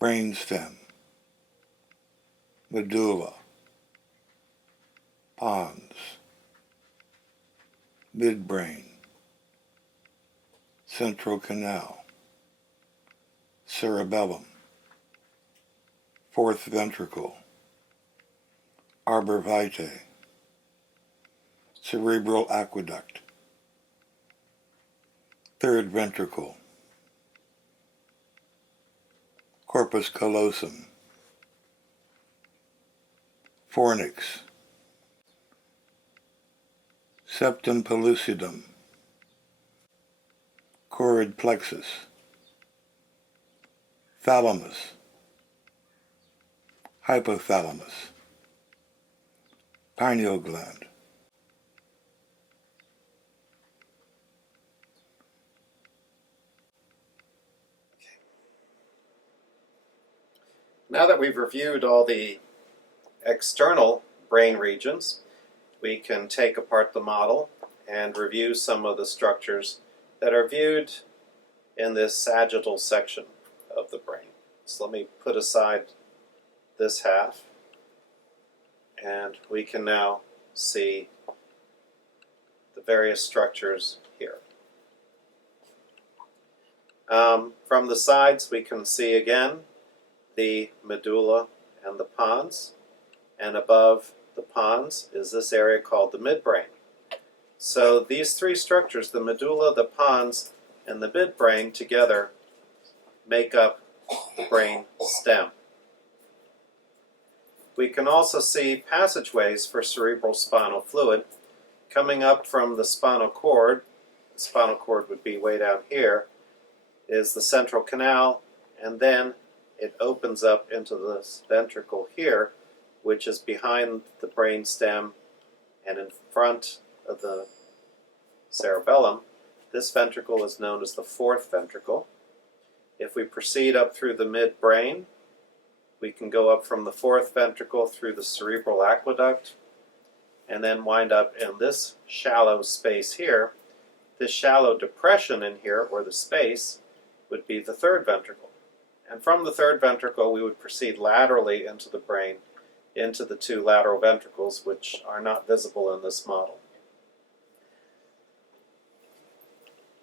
Brainstem, medulla, pons, midbrain, central canal, cerebellum, fourth ventricle, arbor vitae, cerebral aqueduct, third ventricle, corpus callosum, fornix, septum pellucidum, choroid plexus, thalamus, hypothalamus, pineal gland. Now that we've reviewed all the external brain regions, we can take apart the model and review some of the structures that are viewed in this sagittal section of the brain. So let me put aside this half, and we can now see the various structures here. From the sides, we can see again the medulla and the pons, and above the pons is this area called the midbrain. So these three structures, the medulla, the pons, and the midbrain together make up the brain stem. We can also see passageways for cerebral spinal fluid coming up from the spinal cord. The spinal cord would be way down here, is the central canal, and then it opens up into this ventricle here, which is behind the brain stem and in front of the cerebellum. This ventricle is known as the fourth ventricle. If we proceed up through the midbrain, we can go up from the fourth ventricle through the cerebral aqueduct and then wind up in this shallow space here. This shallow depression in here, or the space, would be the third ventricle. And from the third ventricle, we would proceed laterally into the brain, into the two lateral ventricles, which are not visible in this model.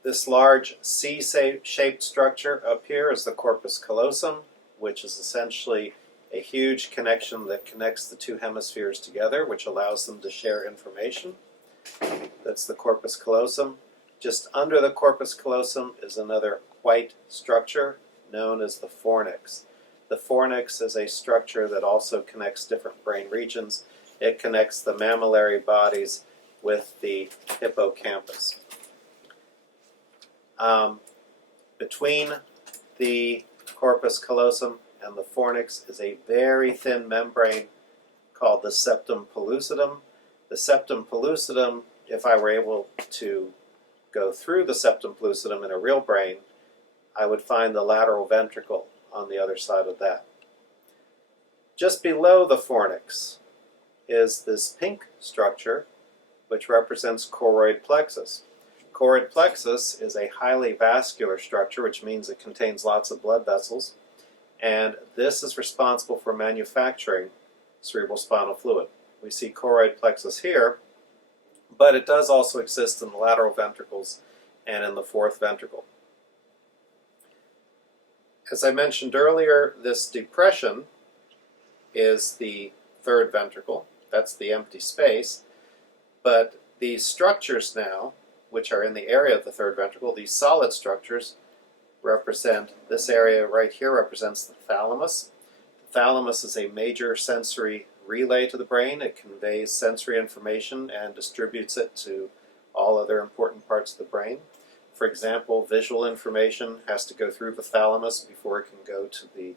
This large C-shaped structure up here is the corpus callosum, which is essentially a huge connection that connects the two hemispheres together, which allows them to share information. That's the corpus callosum. Just under the corpus callosum is another white structure known as the fornix. The fornix is a structure that also connects different brain regions. It connects the mammillary bodies with the hippocampus. Between the corpus callosum and the fornix is a very thin membrane called the septum pellucidum. The septum pellucidum, if I were able to go through the septum pellucidum in a real brain, I would find the lateral ventricle on the other side of that. Just below the fornix is this pink structure, which represents choroid plexus. Choroid plexus is a highly vascular structure, which means it contains lots of blood vessels, and this is responsible for manufacturing cerebral spinal fluid. We see choroid plexus here, but it does also exist in the lateral ventricles and in the fourth ventricle. As I mentioned earlier, this depression is the third ventricle. That's the empty space. But these structures now, which are in the area of the third ventricle, these solid structures represent, this area right here represents the thalamus. The thalamus is a major sensory relay to the brain. It conveys sensory information and distributes it to all other important parts of the brain. For example, visual information has to go through the thalamus before it can go to the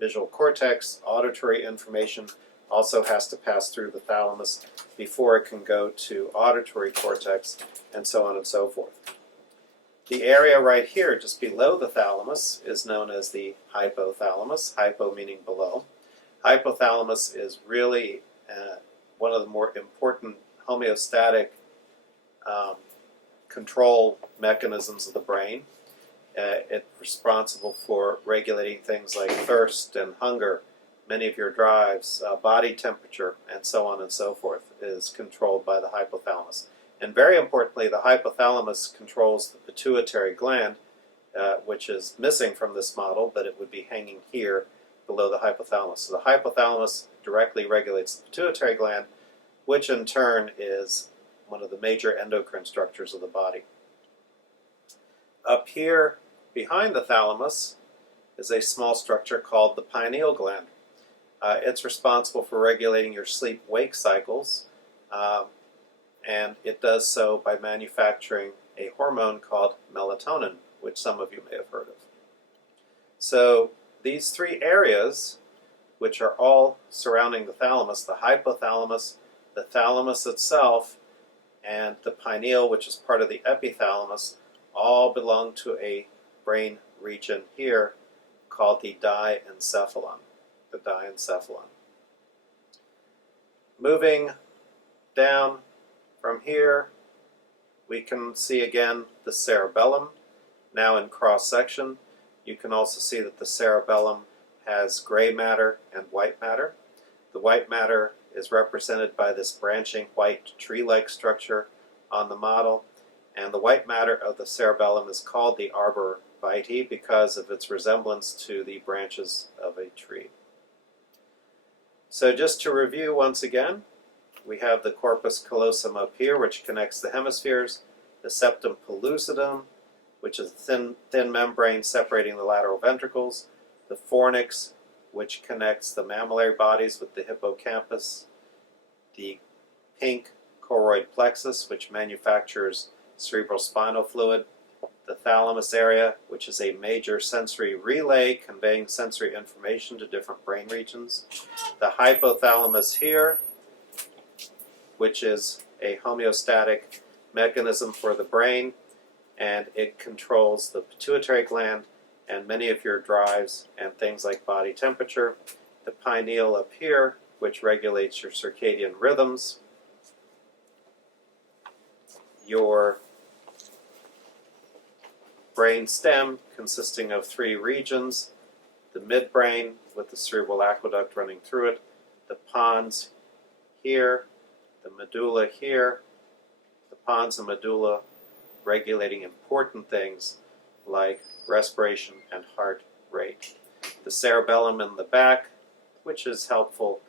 visual cortex. Auditory information also has to pass through the thalamus before it can go to auditory cortex, and so on and so forth. The area right here, just below the thalamus, is known as the hypothalamus, hypo meaning below. Hypothalamus is really one of the more important homeostatic control mechanisms of the brain. It's responsible for regulating things like thirst and hunger. Many of your drives, body temperature, and so on and so forth is controlled by the hypothalamus. And very importantly, the hypothalamus controls the pituitary gland, which is missing from this model, but it would be hanging here below the hypothalamus. So the hypothalamus directly regulates the pituitary gland, which in turn is one of the major endocrine structures of the body. Up here behind the thalamus is a small structure called the pineal gland. It's responsible for regulating your sleep-wake cycles, and it does so by manufacturing a hormone called melatonin, which some of you may have heard of. So these three areas, which are all surrounding the thalamus, the hypothalamus, the thalamus itself, and the pineal, which is part of the epithalamus, all belong to a brain region here called the diencephalon. The diencephalon. Moving down from here, we can see again the cerebellum, now in cross-section. You can also see that the cerebellum has gray matter and white matter. The white matter is represented by this branching white tree-like structure on the model, and the white matter of the cerebellum is called the arbor vitae because of its resemblance to the branches of a tree. So just to review once again, we have the corpus callosum up here, which connects the hemispheres, the septum pellucidum, which is a thin membrane separating the lateral ventricles, the fornix, which connects the mammillary bodies with the hippocampus, the pink choroid plexus, which manufactures cerebrospinal fluid, the thalamus area, which is a major sensory relay conveying sensory information to different brain regions, the hypothalamus here, which is a homeostatic mechanism for the brain, and it controls the pituitary gland and many of your drives and things like body temperature, the pineal up here, which regulates your circadian rhythms, your brain stem consisting of three regions, the midbrain with the cerebral aqueduct running through it, the pons here, the medulla here, the pons and medulla regulating important things like respiration and heart rate. The cerebellum in the back, which is helpful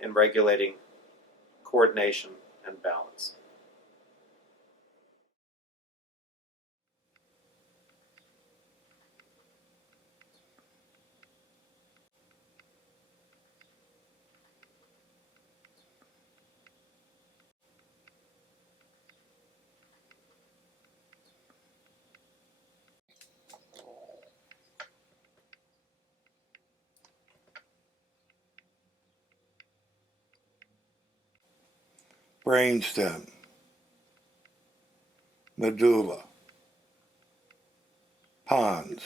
in regulating coordination and balance. Brainstem, medulla, pons,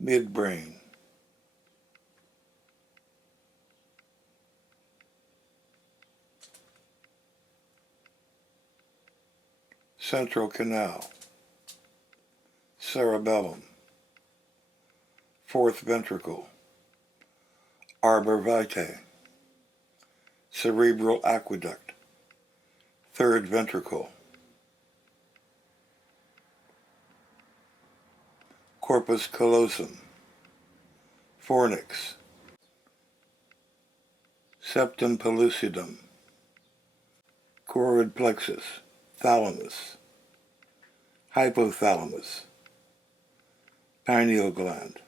midbrain, central canal, cerebellum, fourth ventricle, arbor vitae, cerebral aqueduct, third ventricle, corpus callosum, fornix, septum pellucidum, choroid plexus, thalamus, hypothalamus, pineal gland.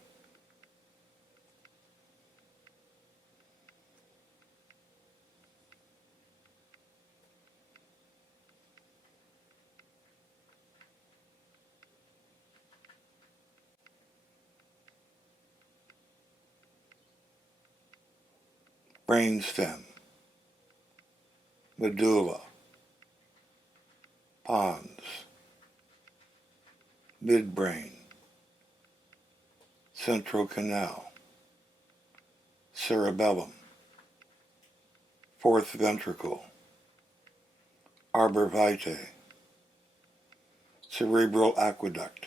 Brainstem, medulla, pons, midbrain, central canal, cerebellum, fourth ventricle, arbor vitae, cerebral aqueduct,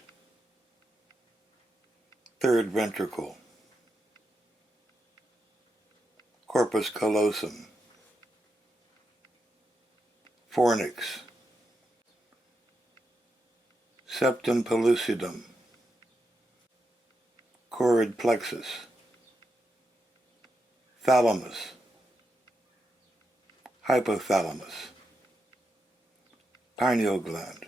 third ventricle, corpus callosum, fornix, septum pellucidum, choroid plexus, thalamus, hypothalamus, pineal gland,